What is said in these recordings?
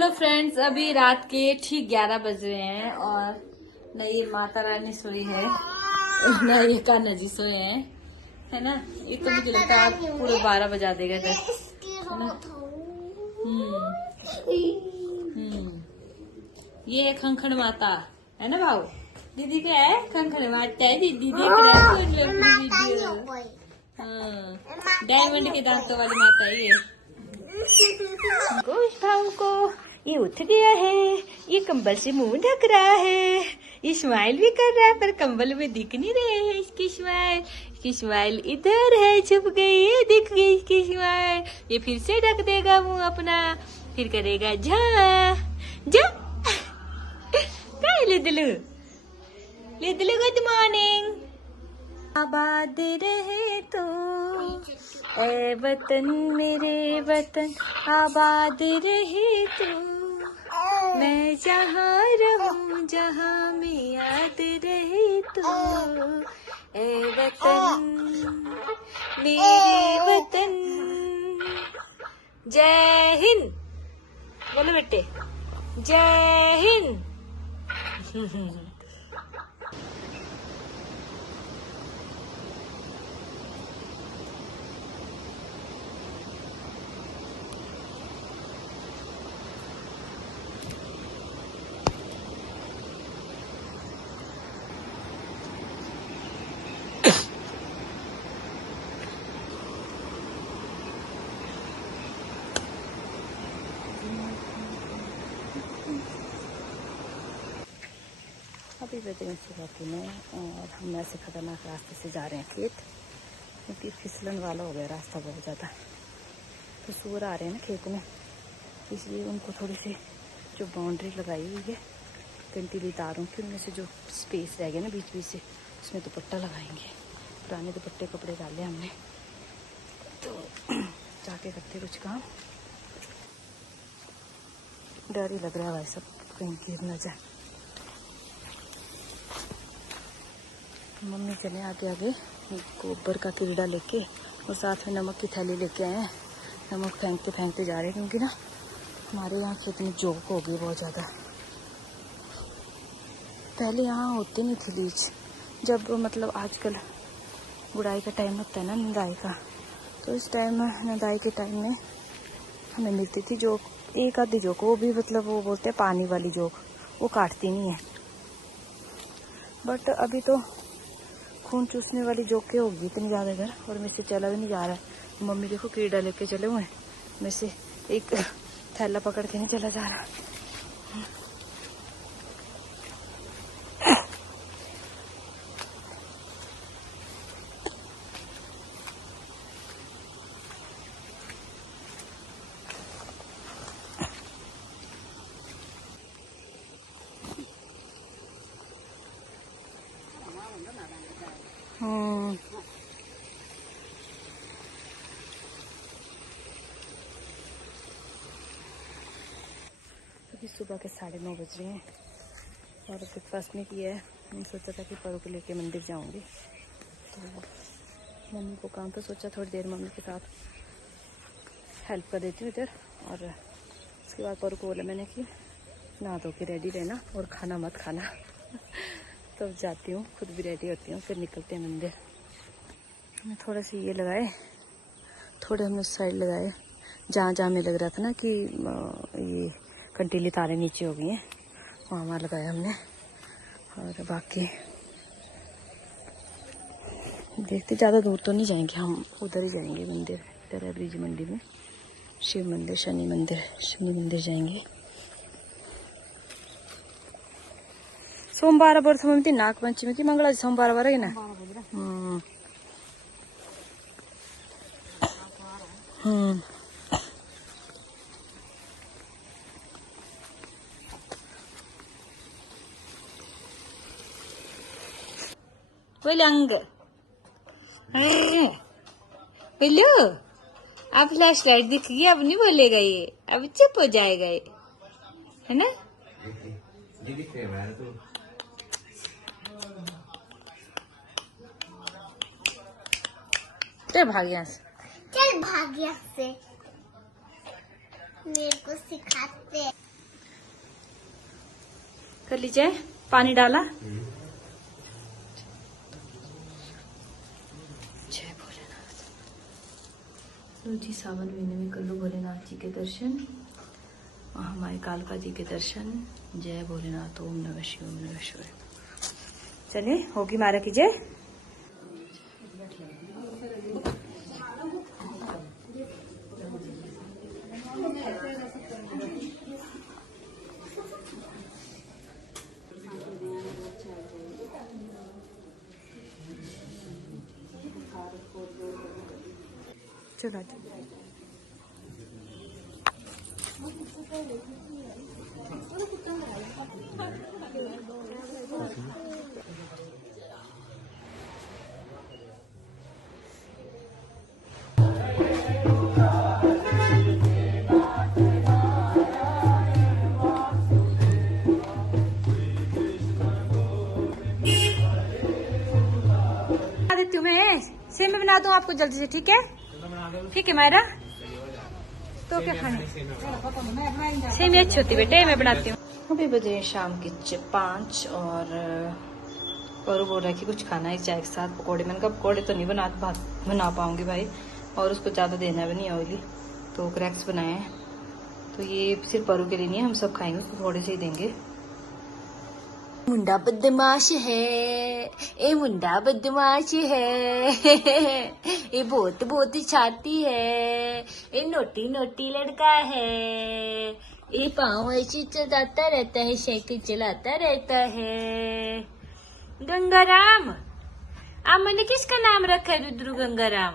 Hello friends, अभी रात के ठीक 11 बज रहे हैं और न ये माता रानी सोई है न ये कान्हा जी सोए हैं, है ना। ये तो मुझे लगता है आज पूरे 12 बजा देगा इधर, है ना। ये है खंखण माता, है ना भाऊ। दीदी क्या है? खंखण माता है। दीदी देख रहा है वीडियो। हाँ, डायमंड के दांतों वाली माता है ये। भाऊ को ये उठ गया है, ये कंबल से मुंह ढक रहा है, ये स्माइल भी कर रहा है पर कंबल में दिख नहीं रहे हैं इसकी स्माइल। इसकी स्माइल इधर है, छुप गई, ये दिख गई इसकी स्माइल। ये फिर से ढक देगा मुंह अपना, फिर करेगा झा झा। ले दिलू गुड मॉर्निंग। आबाद रहे तो ऐ वतन मेरे वतन, आबाद रहे तो मैं जहाँ रहूं जहाँ में याद रहे तो ऐ वतन मेरे वतन। जय हिंद बोलो बेटे, जय हिंद। अभी बजे सुबह में और हम ऐसे खतरनाक रास्ते से जा रहे हैं खेत, क्योंकि फिसलन वाला हो गया रास्ता बहुत ज़्यादा। तो सूअर आ रहे हैं ना खेत में, इसलिए उनको थोड़ी सी जो बाउंड्री लगाई हुई है कंटीली तारों की, उनमें से जो स्पेस रह गया ना बीच बीच से, उसमें दुपट्टा लगाएंगे। पुराने दुपट्टे कपड़े डाले हमने, तो जाके करते कुछ काम। डर ही लग रहा है भाई सब, कहीं गिर न जाए। मम्मी चले आगे आगे गोबर का कीड़ा लेके और साथ में नमक की थैली लेके आए हैं। नमक फेंकते फेंकते जा रहे हैं, क्योंकि ना हमारे यहाँ खेत में जोक हो गई बहुत ज़्यादा। पहले यहाँ होती नहीं थी लीच, जब मतलब आजकल बुढ़ाई का टाइम होता है ना, निंदाई का, तो इस टाइम निंदाई के टाइम में हमें मिलती थी जोक, एक आधी जोक, वो भी मतलब वो बोलते हैं पानी वाली जोक, वो काटती नहीं है। बट अभी तो खून चूसने वाली जोके होगी इतनी ज़्यादा इधर, और मेरे से चला भी नहीं जा रहा है। मम्मी देखो कीड़ा लेके चले हुए हैं, मेरे से एक थैला पकड़ के नहीं चला जा रहा। अभी सुबह के 9:30 बज रहे हैं और ब्रेकफास्ट में किया है। मैंने सोचा था कि परू को लेके मंदिर जाऊंगी, तो मम्मी को काम तो सोचा थोड़ी देर मम्मी के साथ हेल्प कर देती हूँ इधर, और उसके बाद परू को बोला मैंने कि नहा धो के रेडी रहना और खाना मत खाना। तब तो जाती हूँ, खुद भी रेडी होती हूँ, फिर निकलते हैं मंदिर। हमने थोड़े से ये लगाए, थोड़े हमने उस साइड लगाए जहाँ जहाँ में लग रहा था ना कि ये कंटीली तारें नीचे हो गई हैं, वहाँ लगाया हमने। और बाकी देखते, ज़्यादा दूर तो नहीं जाएंगे हम, उधर ही जाएंगे मंदिर, इधर है ब्रिज मंडी में शिव मंदिर, शनि मंदिर जाएंगे। सोमवार बर्थ में नाग पंचमी की मंगला सोमवार बार है ना। बोलंग बोलो, अब फ्लैश लाइट दिख गई, अब नहीं बोलेगा ये, अब चुप हो जाएगा ये, है ना। चल भाग यहाँ से, चल भाग यहाँ से, मेरे को सिखाते। कर लीजिए, पानी डाला। जय भोलेनाथ। लो जी, सावन महीने में कर लो भोलेनाथ जी के दर्शन और हमारे कालका जी के दर्शन। जय भोलेनाथ। ओम नमः शिवाय, ओम नमः शिवाय। चलिए, होगी मारा कीजिए। चलो सेम में बना दूं आपको जल्दी से, ठीक है? ठीक है मायरा, तो क्या खाना? सेम अच्छी होती बेटे, मैं बनाती हूँ। अभी बजे शाम के 5 और परू बोल रहा है कि कुछ खाना है चाय के साथ पकौड़े। मैंने कहा पकौड़े तो नहीं बना पाऊंगी भाई, और उसको ज़्यादा देना भी नहीं ऑयली, तो क्रैक्स बनाए हैं। तो ये सिर्फ परू के लिए नहीं है, हम सब खाएंगे, उसको थोड़े से ही देंगे। मुंडा बदमाश है, ए मुंडा बदमाश है, ये बहुत बहुत छाती है, ये नोटी नोटी लड़का है, ये पाँव ऐसे चलाता रहता है, साइकिल चलाता रहता है। गंगाराम, आप मैंने किसका नाम रखा है? रुद्रू गंगाराम,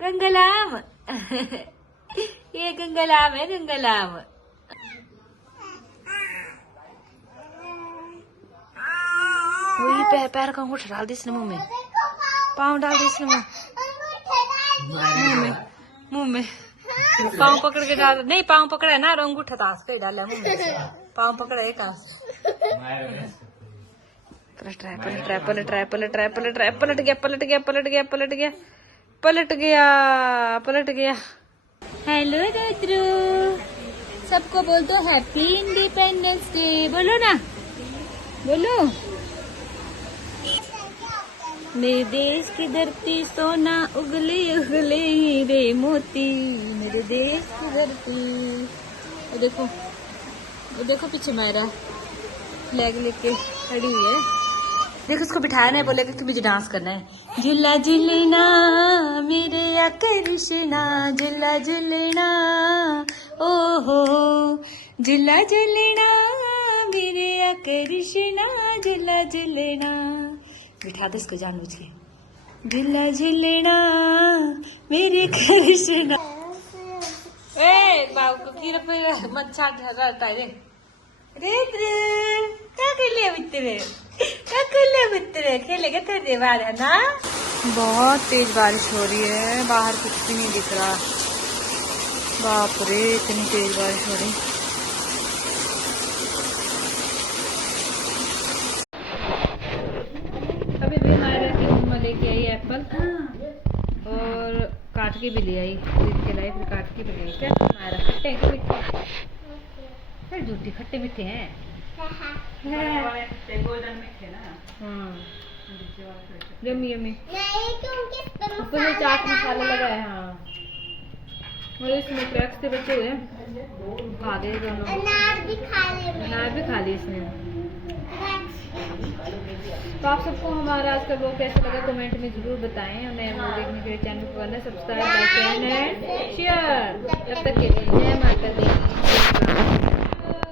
गंगाराम। ये गंगाराम है, गंगाराम। वही पैर का अंगूठा डाल दी इसने मुंह में, पाँव डाल दी इसने मुंह में पाँव पकड़ के डाल, नहीं पाँव पकड़ा है ना, अंगूठा ताश के डाला मुंह में, पाँव पकड़ा है का। पलट रहा है, पलट रहा है, पलट रहा है, पलट रहा है, पलट रहा है, पलट गया, पलट गया, पलट गया, पलट गया, पलट गया, पलट गया। हेलो रुद्रू, सबको बोल दो हैप्पी इंडिपेंडेंस डे, बोलो ना, बोलो। मेरे देश की धरती सोना उगले उगले हीरे मोती, मेरे देश की धरती। वो देखो पीछे मायरा फ्लैग लेके खड़ी हुई है। देखो उसको बिठाया नहीं, बोले कि मुझे डांस करना है। झूला झूलना मेरे या कृष्णा, झूला झूलना ओ हो, झूला झूलना मेरे या कृष्णा, झूला झूलना। बिठा दे इसको जानबूझ के, झूला झूलना मेरे कृष्णा। ए बाबू को की रुपए मत छाट रहता है रे क्या कर लिया मित्र, क्या कर लिया मित्र, खेलेगा थोड़ी देर बाद है ना। बहुत तेज बारिश हो रही है, बाहर कुछ भी नहीं दिख रहा। बाप रे, इतनी तेज बारिश हो रही। अभी भी हमारे मम्मा लेके आई एप्पल और काट के भी ले आई, खरीद के लाई, फिर काट के भी ले आई। क्या हमारा खट्टे हैं मीठे? फिर झूठी खट्टे मीठे हैं। Yummy yummy. ऊपर से चाट मसाला लगा है। हाँ, और इसमें क्रैक्स के बचे हुए खा गए दोनों। अनार भी खा ली इसने। तो आप सबको हमारा आज का ब्लॉग कैसा लगा कमेंट में जरूर बताएं, और नए ब्लॉग देखने के लिए चैनल को करना सब्सक्राइब, लाइक एंड शेयर। तब तक के लिए